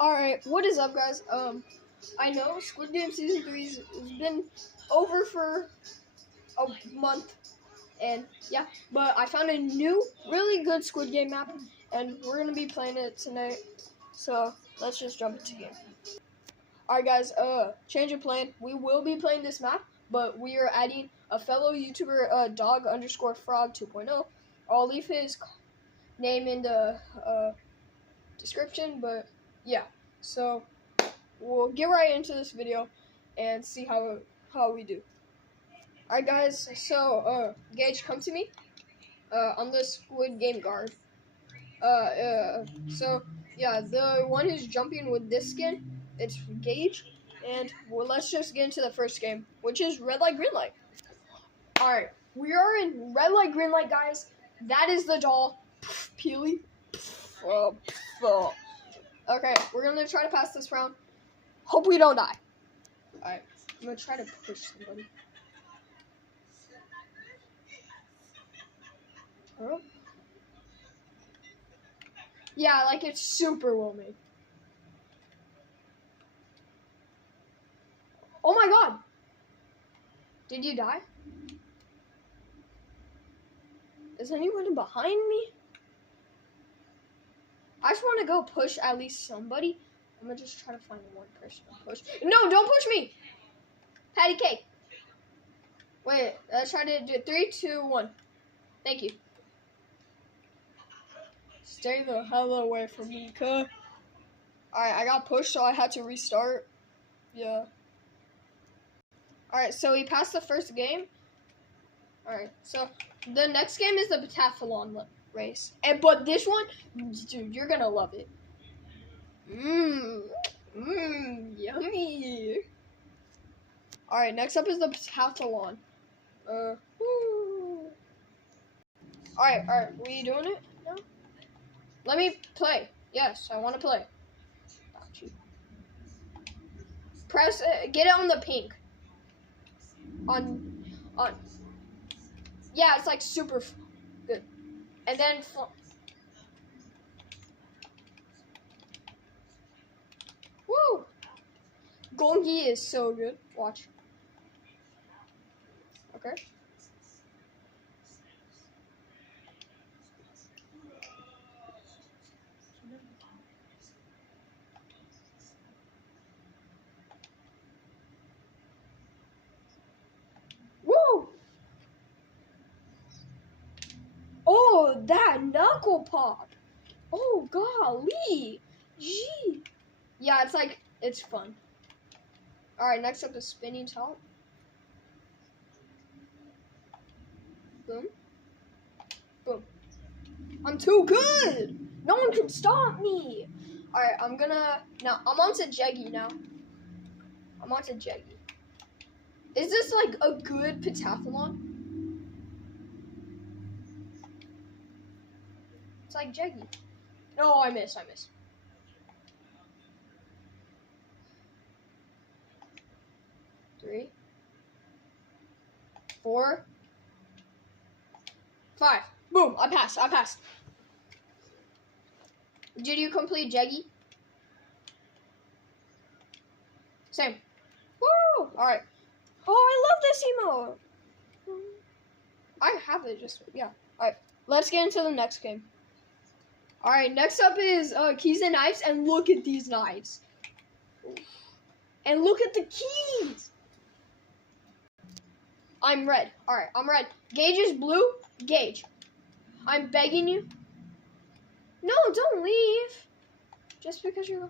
Alright, what is up, guys? I know Squid Game Season 3 has been over for a month, and yeah, but I found a new, really good Squid Game map, and we're gonna be playing it tonight, so let's just jump into game. Alright, guys, change of plan. We will be playing this map, but we are adding a fellow YouTuber, dog_frog 2.0. I'll leave his name in the, description, but yeah, so we'll get right into this video and see how we do. Alright, guys, so Gage, come to me. I'm the Squid Game guard. So yeah, the one who's jumping with this skin, it's Gage, and well, let's just get into the first game, which is red light, green light. Alright, we are in red light, green light, guys. That is the doll. Peely. Okay, we're gonna try to pass this round. Hope we don't die. Alright, I'm gonna try to push somebody. Huh? Yeah, like it's super well made. Oh my god! Did you die? Is anyone behind me? I just want to go push at least somebody. I'm gonna just try to find one person to push. No, don't push me! Patty cake. Wait, let's try to do it. 3, 2, 1. Thank you. Stay the hell away from me, cuh. Alright, I got pushed, so I had to restart. Yeah. Alright, so we passed the first game. Alright, so the next game is the pentathlon race. But this one, dude, you're gonna love it. Yummy. Alright, next up is the pentathlon. Alright, we doing it now? Let me play. Yes, I want to play. Press, get it on the pink. On. Yeah, it's like super good. And then. Woo! Gongi is so good. Watch. Okay. Woo! Oh, that knuckle pop. Oh, golly. Gee. Yeah, it's like, it's fun. Alright, next up is spinning top. Boom. Boom. I'm too good. No one can stop me. Alright, I'm on to Jeggy now. I'm on to Jeggy. Is this like a good pentathlon? It's like Jeggy. No, I miss. 3, 4, 5. Boom, I passed. Did you complete Jeggy? Same. Woo! Alright. Oh, I love this emote. I have it just, yeah. Alright, let's get into the next game. Alright, next up is keys and knives, and look at these knives. And look at the keys. I'm red. Alright, I'm red. Gage is blue. Gage, I'm begging you. No, don't leave. Just because you're...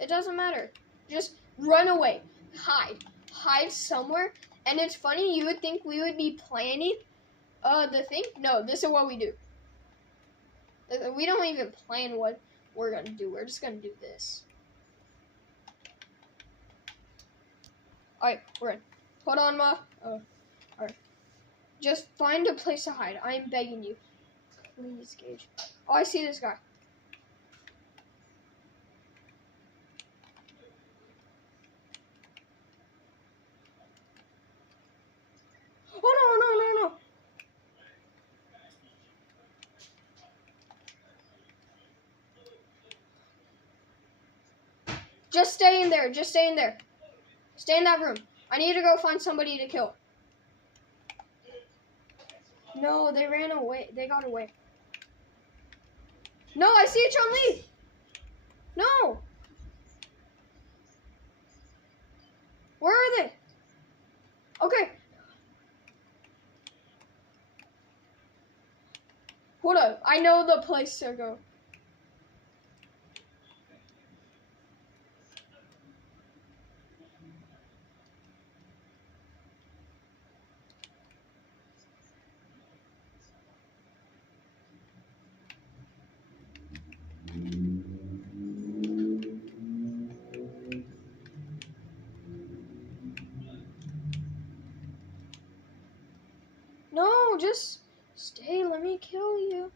It doesn't matter. Just run away. Hide somewhere. And it's funny, you would think we would be planning the thing. No, this is what we do. We don't even plan what we're going to do. We're just going to do this. Alright, we're in. Hold on, Ma. Alright. Just find a place to hide. I am begging you. Please, Gage. Oh, I see this guy. Oh, no. Just stay in there. Just stay in there. Stay in that room. I need to go find somebody to kill. No, they ran away. They got away. No, I see Chun-Li. No. Where are they? Okay. Hold up. I know the place to go. No, just stay. Let me kill you.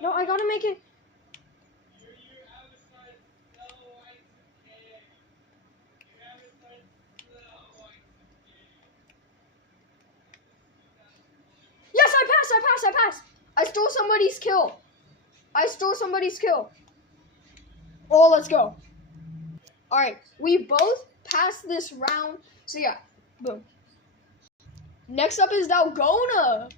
No, I gotta make it. Yes, I passed. I stole somebody's kill. Oh, let's go. All right, we both passed this round. So yeah, boom. Next up is Dalgona.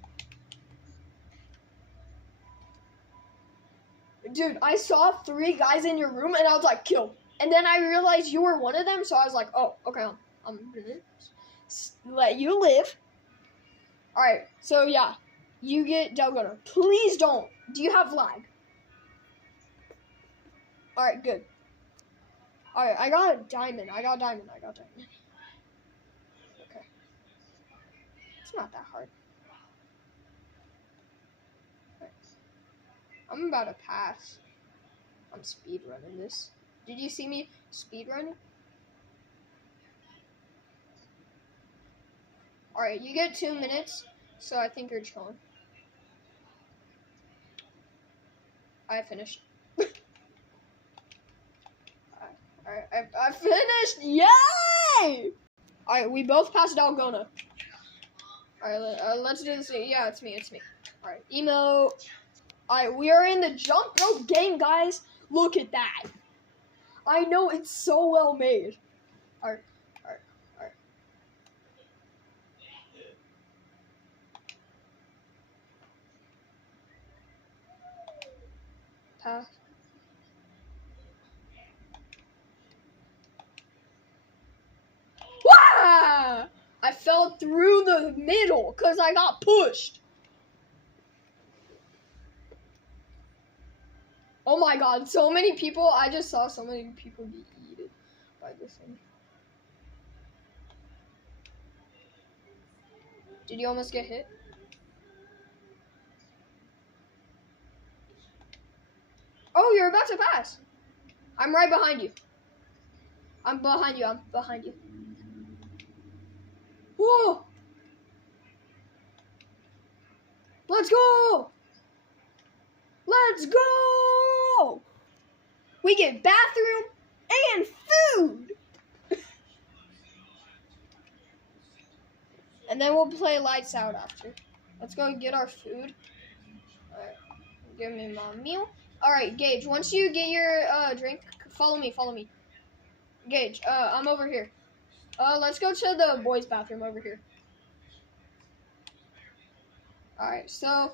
Dude, I saw 3 guys in your room and I was like, kill. And then I realized you were one of them, so I was like, oh, okay, I'm gonna let you live. All right, so yeah, you get Dalgona. Please don't. Do you have lag? All right, good. All right, I got a diamond. Okay. It's not that hard. Okay. I'm about to pass. I'm speed running this. Did you see me speed running? All right, you get 2 minutes, so I think you're chilling. I finished. Alright, I finished! Yay! Alright, we both passed Dalgona. Alright, let's do this. Yeah, it's me. Alright, emo. Alright, we are in the jump rope game, guys. Look at that. I know, it's so well made. Alright. Pass. Wah! I fell through the middle because I got pushed. Oh my god, so many people. I just saw so many people get eaten by this thing. Did you almost get hit? Oh, you're about to pass. I'm right behind you. I'm behind you. Whoa! Let's go! We get bathroom and food! And then we'll play lights out after. Let's go get our food. Alright, give me my meal. Alright, Gage, once you get your drink, follow me. Gage, I'm over here. Let's go to the boys' bathroom over here. Alright, so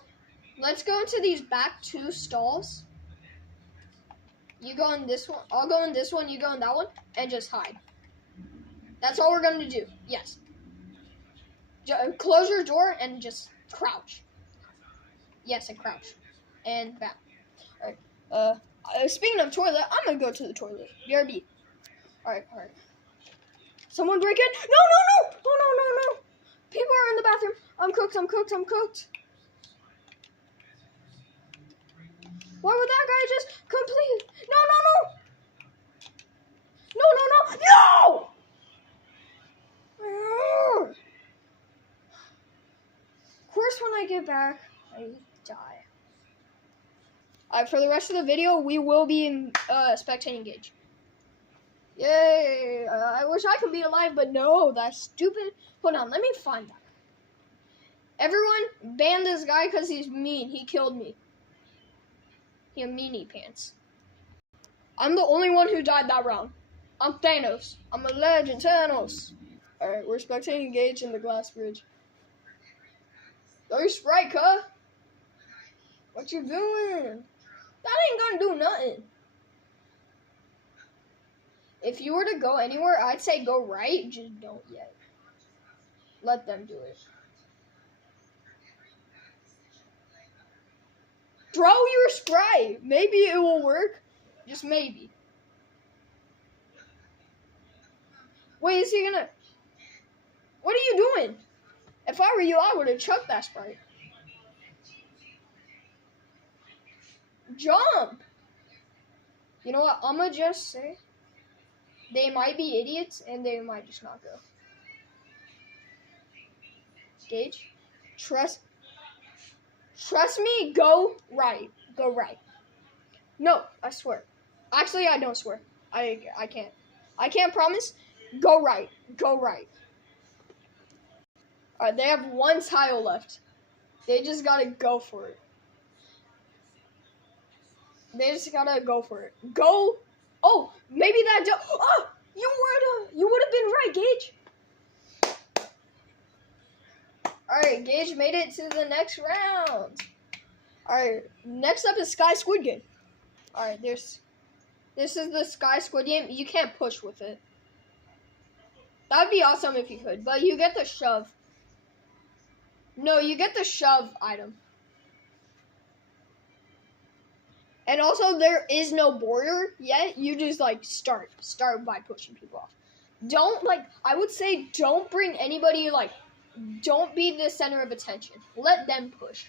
let's go into these back 2 stalls. You go in this one, I'll go in this one, you go in that one, and just hide. That's all we're going to do. Yes. Close your door and just crouch. Yes, and crouch. And back. Alright. Speaking of toilet, I'm going to go to the toilet. BRB. Alright. Someone break in? No. People are in the bathroom. I'm cooked. Why would that guy just complete? No! Of course, when I get back, I die. For the rest of the video, we will be in spectating Gage. Yay! I wish I could be alive, but no, that's stupid. Hold on, let me find that. Everyone, ban this guy because he's mean. He killed me. He had meanie pants. I'm the only one who died that round. I'm Thanos. I'm a legend, Thanos. Alright, we're spectating Gage in the glass bridge. Throw Sprite, huh? What you doing? That ain't gonna do nothing. If you were to go anywhere, I'd say go right. Just don't yet. Let them do it. Throw your Sprite. Maybe it will work. Just maybe. Wait, is he gonna... What are you doing? If I were you, I would have chucked that Sprite. Jump! You know what? I'm gonna just say they might be idiots and they might just not go. Gage, trust me, go right. Go right. No, I swear. Actually, I don't swear. I can't. I can't promise. Go right. Go right. Alright, they have one tile left. They just gotta go for it. They just gotta go for it. Go. Oh, maybe that. Oh, you would have been right, Gage. All right, Gage made it to the next round. All right, next up is Squid Game. All right, this is the Squid Game. You can't push with it. That'd be awesome if you could, but you get the shove. No, you get the shove item. And also, there is no border yet. You just, like, start by pushing people off. Don't, like, I would say don't bring anybody, like, don't be the center of attention. Let them push.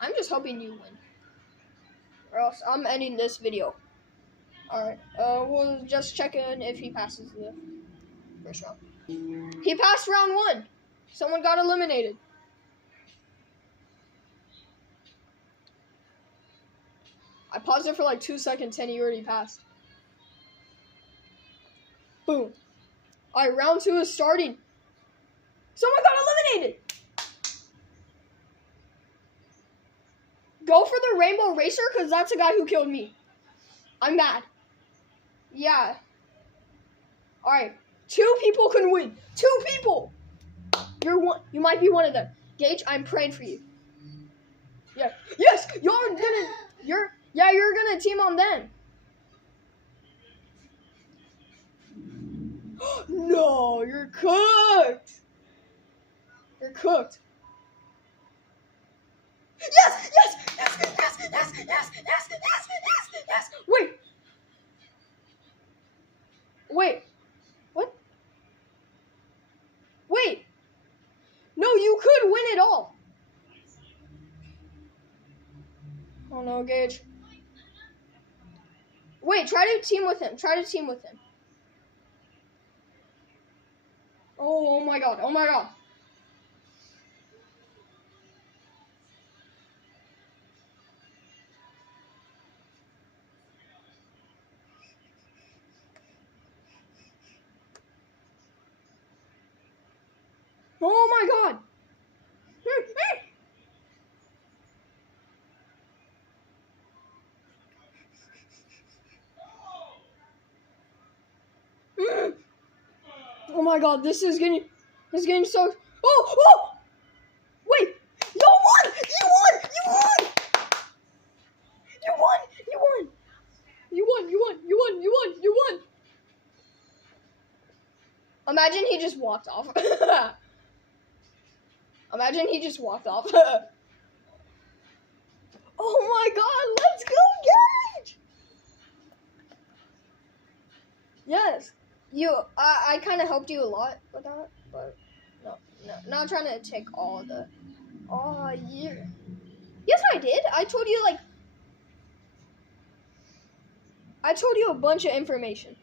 I'm just hoping you win. Or else I'm ending this video. Alright, we'll just check in if he passes the first round. He passed round 1. Someone got eliminated. I paused it for like 2 seconds and he already passed. Boom. Alright, round 2 is starting. Someone got eliminated. Go for the Rainbow Racer because that's the guy who killed me. I'm mad. Yeah. Alright. 2 people can win. 2 people. You're one. You might be one of them. Gage, I'm praying for you. Yeah. Yes. You're gonna team on them. No, you're cooked. You're cooked. Yes. Wait. What? Wait. No, you could win it all. Oh no, Gage. Wait, try to team with him. Oh my god. Oh my god. Oh my god. Oh my god, this is getting so... Oh! Wait! You won! You won! Imagine he just walked off. Oh my god, let's go, Gage! Yes. I kind of helped you a lot with that, but no, not trying to take all the, yeah. Yes, I did. I told you a bunch of information.